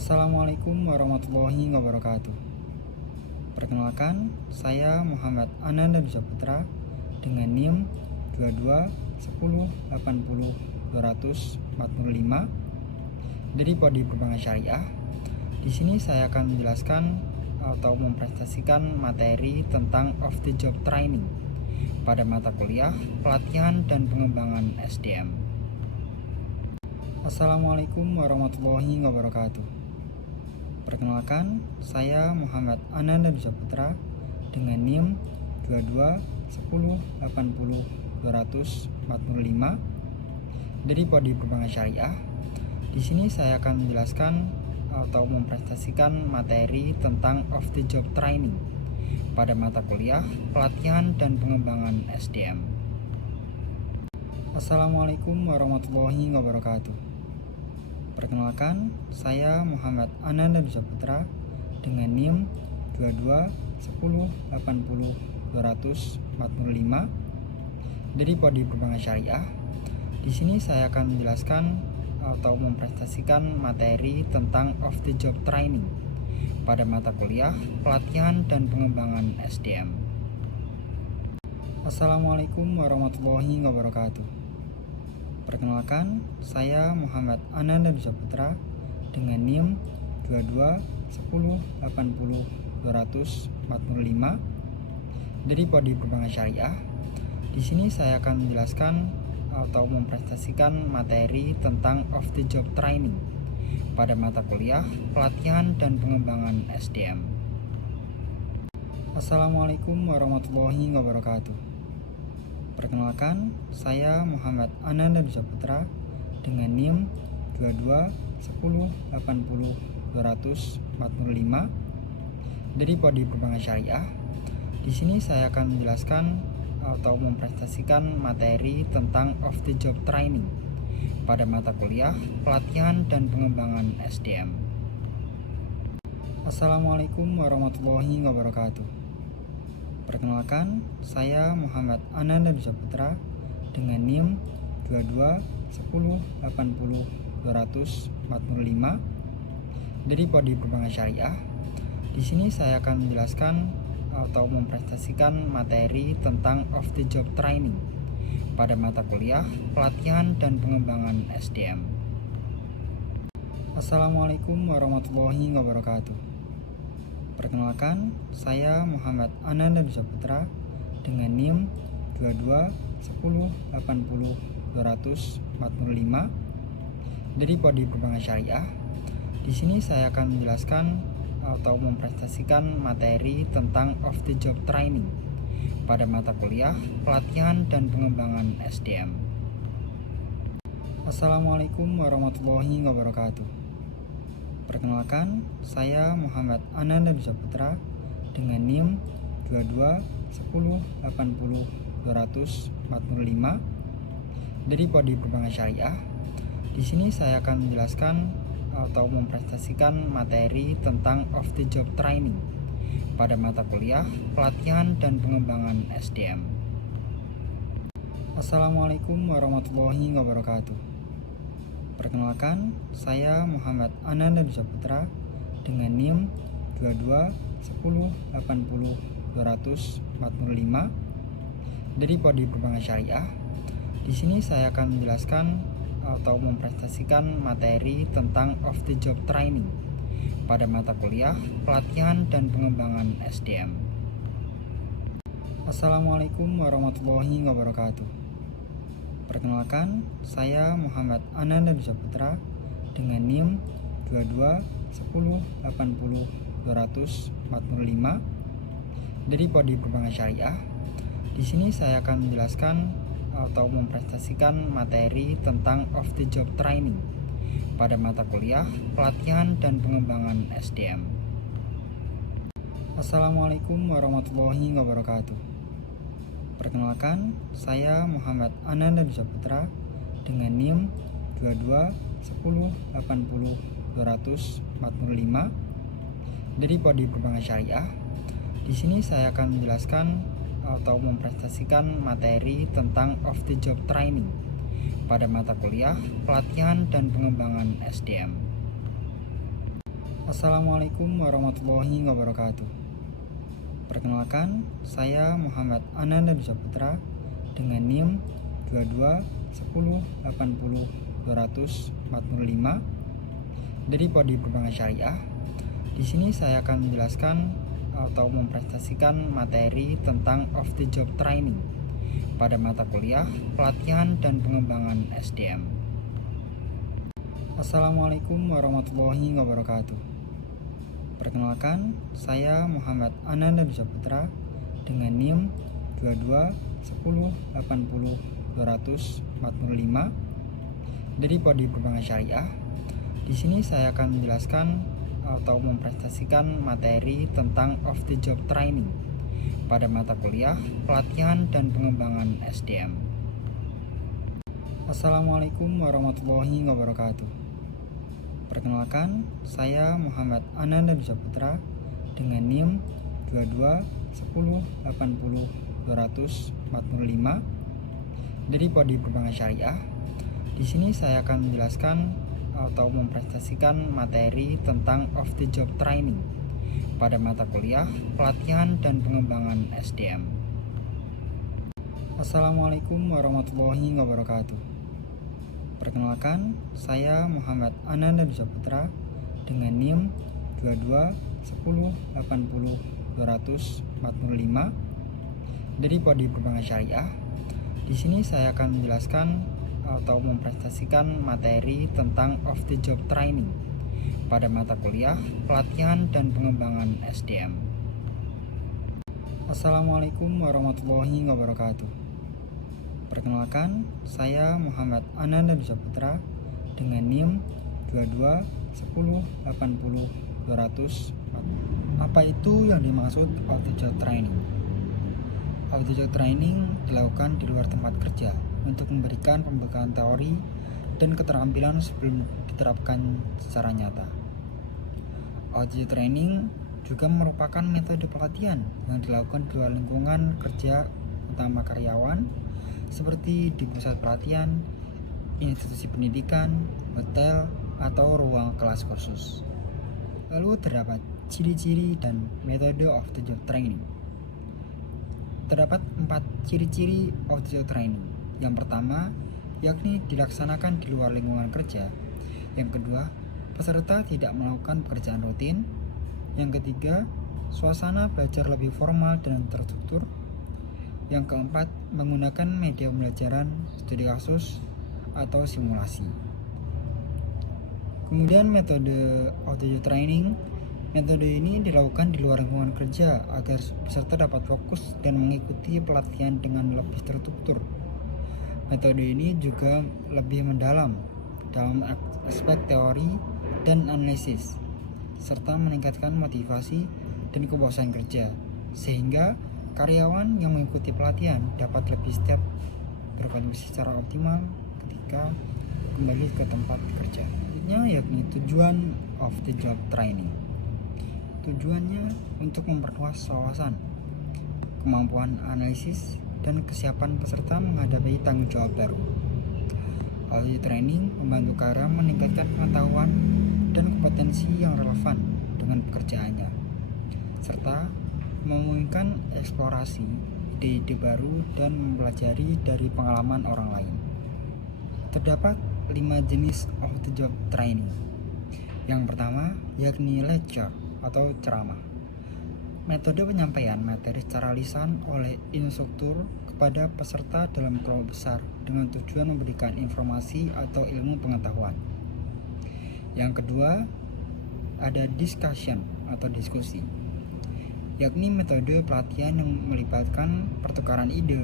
Assalamualaikum warahmatullahi wabarakatuh. Perkenalkan, saya Muhammad Ananda Putra dengan NIM 221080 dari Prodi Perbankan Syariah. Di sini saya akan menjelaskan atau mempresentasikan materi tentang off the job training pada mata kuliah pelatihan dan pengembangan SDM. Assalamualaikum warahmatullahi wabarakatuh. Perkenalkan, saya Muhammad Ananda Putra dengan NIM 221080 dari Prodi Perbankan Syariah. Di sini saya akan menjelaskan atau mempresentasikan materi tentang off the job training pada mata kuliah pelatihan dan pengembangan SDM. Assalamualaikum warahmatullahi wabarakatuh. Perkenalkan, saya Muhammad Ananda Putra dengan NIM 221080 dari Prodi Perbankan Syariah. Di sini saya akan menjelaskan atau mempresentasikan materi tentang off the job training pada mata kuliah pelatihan dan pengembangan SDM. Assalamualaikum warahmatullahi wabarakatuh. Perkenalkan, saya Muhammad Ananda Putra dengan NIM 221080 dari Prodi Perbankan Syariah. Di sini saya akan menjelaskan atau mempresentasikan materi tentang off the job training pada mata kuliah pelatihan dan pengembangan SDM. Assalamualaikum warahmatullahi wabarakatuh. Perkenalkan, saya Muhammad Ananda Putra dengan NIM 221080 dari Prodi Perbankan Syariah. Di sini saya akan menjelaskan atau mempresentasikan materi tentang off the job training pada mata kuliah pelatihan dan pengembangan SDM. Assalamualaikum warahmatullahi wabarakatuh. Perkenalkan, saya Muhammad Ananda Putra dengan NIM 221080 dari Prodi Perbankan Syariah. Di sini saya akan menjelaskan atau mempresentasikan materi tentang off the job training pada mata kuliah pelatihan dan pengembangan SDM. Assalamualaikum warahmatullahi wabarakatuh. Perkenalkan, saya Muhammad Ananda Putra dengan NIM 221080 dari Prodi Perbankan Syariah. Di sini saya akan menjelaskan atau mempresentasikan materi tentang off the job training pada mata kuliah pelatihan dan pengembangan SDM. Assalamualaikum warahmatullahi wabarakatuh. Perkenalkan, saya Muhammad Ananda Putra dengan NIM 221080 dari Prodi Perbankan Syariah. Di sini saya akan menjelaskan atau mempresentasikan materi tentang off the job training pada mata kuliah pelatihan dan pengembangan SDM. Assalamualaikum warahmatullahi wabarakatuh. Perkenalkan, saya Muhammad Ananda Putra dengan NIM 221080 dari Prodi Perbankan Syariah. Di sini saya akan menjelaskan atau mempresentasikan materi tentang off the job training pada mata kuliah pelatihan dan pengembangan SDM. Assalamualaikum warahmatullahi wabarakatuh. Perkenalkan, saya Muhammad Ananda Putra dengan NIM 221080 dari Prodi Perbankan Syariah. Di sini saya akan menjelaskan atau mempresentasikan materi tentang off the job training pada mata kuliah pelatihan dan pengembangan SDM. Assalamualaikum warahmatullahi wabarakatuh. Perkenalkan, saya Muhammad Ananda Putra dengan NIM 221080 dari Prodi Perbankan Syariah. Di sini saya akan menjelaskan atau mempresentasikan materi tentang off the job training pada mata kuliah pelatihan dan pengembangan SDM. Assalamualaikum warahmatullahi wabarakatuh. Perkenalkan, saya Muhammad Ananda Saputra dengan NIM 22 10 80 245 dari Prodi Perbankan Syariah. Di sini saya akan menjelaskan atau mempresentasikan materi tentang off the job training pada mata kuliah pelatihan dan pengembangan SDM. Assalamualaikum warahmatullahi wabarakatuh. Perkenalkan, saya Muhammad Ananda Saputra dengan NIM 22 10 80 245 dari Prodi Perbankan Syariah. Di sini saya akan menjelaskan atau mempresentasikan materi tentang off the job training pada mata kuliah pelatihan dan pengembangan SDM. Assalamualaikum warahmatullahi wabarakatuh. Perkenalkan, saya Muhammad Ananda Saputra dengan NIM 22 10 80 245 dari Prodi Perbankan Syariah. Di sini saya akan menjelaskan atau mempresentasikan materi tentang off the job training pada mata kuliah pelatihan dan pengembangan SDM. Assalamualaikum warahmatullahi wabarakatuh. Perkenalkan, saya Muhammad Ananda Saputra dengan NIM 22 10 80 245 dari Prodi Perbankan Syariah. Di sini saya akan menjelaskan atau mempresentasikan materi tentang off the job training pada mata kuliah pelatihan dan pengembangan SDM. Assalamualaikum warahmatullahi wabarakatuh. Perkenalkan, saya Muhammad Ananda Saputra dengan NIM 22 10 80 200. Apa itu yang dimaksud off the job training? Off the job training dilakukan di luar tempat kerja untuk memberikan pembekalan teori dan keterampilan sebelum diterapkan secara nyata. Off the job training juga merupakan metode pelatihan yang dilakukan di luar lingkungan kerja utama karyawan, seperti di pusat pelatihan, institusi pendidikan, hotel, atau ruang kelas khusus. Lalu terdapat ciri-ciri dan metode off the job training. Terdapat 4 ciri-ciri off the job training. Yang pertama, yakni dilaksanakan di luar lingkungan kerja. Yang kedua, peserta tidak melakukan pekerjaan rutin. Yang ketiga, suasana belajar lebih formal dan terstruktur. Yang keempat, menggunakan media pembelajaran, studi kasus, atau simulasi. Kemudian metode off the job training. Metode ini dilakukan di luar lingkungan kerja agar peserta dapat fokus dan mengikuti pelatihan dengan lebih terstruktur. Metode ini juga lebih mendalam dalam aspek teori dan analisis, serta meningkatkan motivasi dan kepuasan kerja, sehingga karyawan yang mengikuti pelatihan dapat lebih siap berkontribusi secara optimal ketika kembali ke tempat kerja. Selanjutnya yakni tujuan of the job training. Tujuannya untuk memperluas wawasan, kemampuan analisis, dan kesiapan peserta menghadapi tanggung jawab baru. Off the job training membantu karyawan meningkatkan pengetahuan dan kompetensi yang relevan dengan pekerjaannya, serta memungkinkan eksplorasi ide-ide baru dan mempelajari dari pengalaman orang lain. Terdapat 5 jenis off the job training. Yang pertama yakni lecture atau ceramah. Metode penyampaian materi secara lisan oleh instruktur kepada peserta dalam kelompok besar dengan tujuan memberikan informasi atau ilmu pengetahuan. Yang kedua, ada discussion atau diskusi, yakni metode pelatihan yang melibatkan pertukaran ide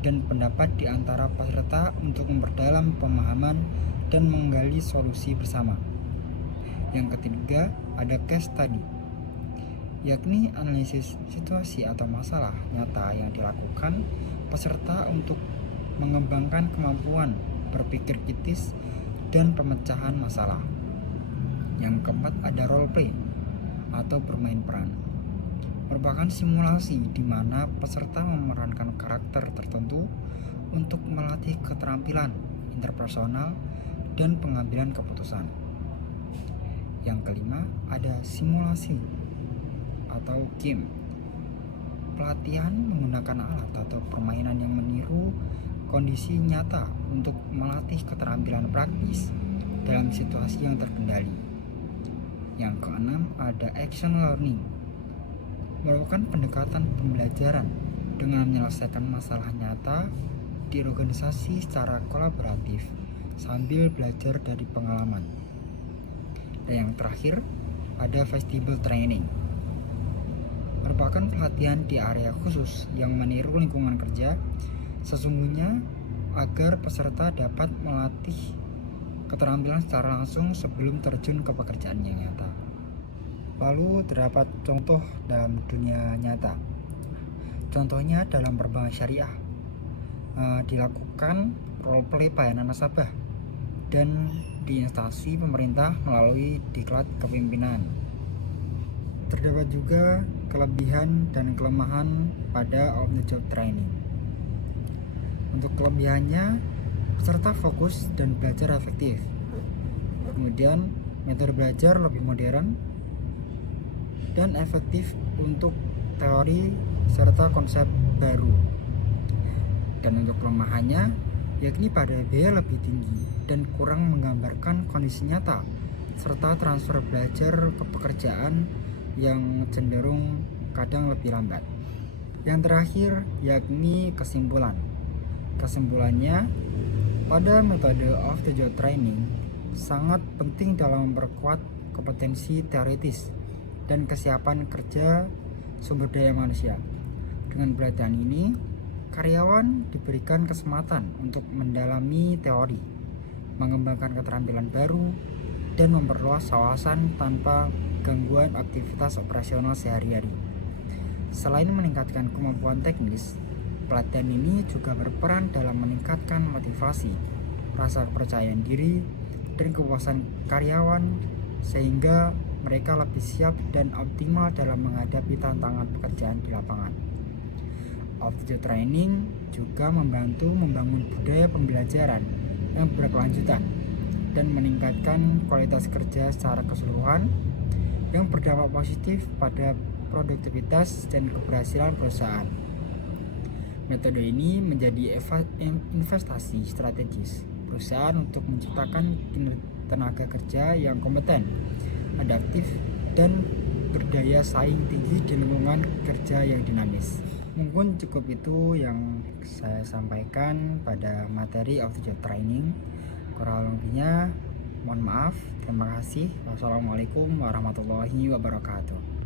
dan pendapat di antara peserta untuk memperdalam pemahaman dan menggali solusi bersama. Yang ketiga, ada case study, yakni analisis situasi atau masalah nyata yang dilakukan peserta untuk mengembangkan kemampuan berpikir kritis dan pemecahan masalah. Yang keempat, ada role play atau bermain peran, merupakan simulasi di mana peserta memerankan karakter tertentu untuk melatih keterampilan interpersonal dan pengambilan keputusan. Yang kelima, ada simulasi atau game. Pelatihan menggunakan alat atau permainan yang meniru kondisi nyata untuk melatih keterampilan praktis dalam situasi yang terkendali. Yang keenam, ada action learning, merupakan pendekatan pembelajaran dengan menyelesaikan masalah nyata di organisasi secara kolaboratif sambil belajar dari pengalaman. Dan yang terakhir, ada festival training, merupakan pelatihan di area khusus yang meniru lingkungan kerja sesungguhnya agar peserta dapat melatih keterampilan secara langsung sebelum terjun ke pekerjaan yang nyata. Lalu terdapat contoh dalam dunia nyata. Contohnya dalam perbankan syariah dilakukan role play pelayanan nasabah dan di instansi pemerintah melalui diklat kepemimpinan. Terdapat juga kelebihan dan kelemahan pada on the job training. Untuk kelebihannya, peserta fokus dan belajar efektif. Kemudian metode belajar lebih modern dan efektif untuk teori serta konsep baru. Dan untuk kelemahannya, yakni pada biaya lebih tinggi dan kurang menggambarkan kondisi nyata, serta transfer belajar ke pekerjaan yang cenderung kadang lebih lambat. Yang terakhir yakni kesimpulan. Kesimpulannya, pada metode off the job training sangat penting dalam memperkuat kompetensi teoritis dan kesiapan kerja sumber daya manusia. Dengan pelatihan ini, karyawan diberikan kesempatan untuk mendalami teori, mengembangkan keterampilan baru, dan memperluas wawasan tanpa gangguan aktivitas operasional sehari-hari. Selain meningkatkan kemampuan teknis, pelatihan ini juga berperan dalam meningkatkan motivasi, rasa kepercayaan diri, dan kepuasan karyawan sehingga mereka lebih siap dan optimal dalam menghadapi tantangan pekerjaan di lapangan. Off the job training juga membantu membangun budaya pembelajaran yang berkelanjutan dan meningkatkan kualitas kerja secara keseluruhan yang berdampak positif pada produktivitas dan keberhasilan perusahaan. Metode ini menjadi investasi strategis perusahaan untuk menciptakan tenaga kerja yang kompeten, adaptif, dan berdaya saing tinggi di lingkungan kerja yang dinamis. Mungkin cukup itu yang saya sampaikan pada materi of the job training. Kurang lebihnya mohon maaf. Terima kasih. Wassalamualaikum warahmatullahi wabarakatuh.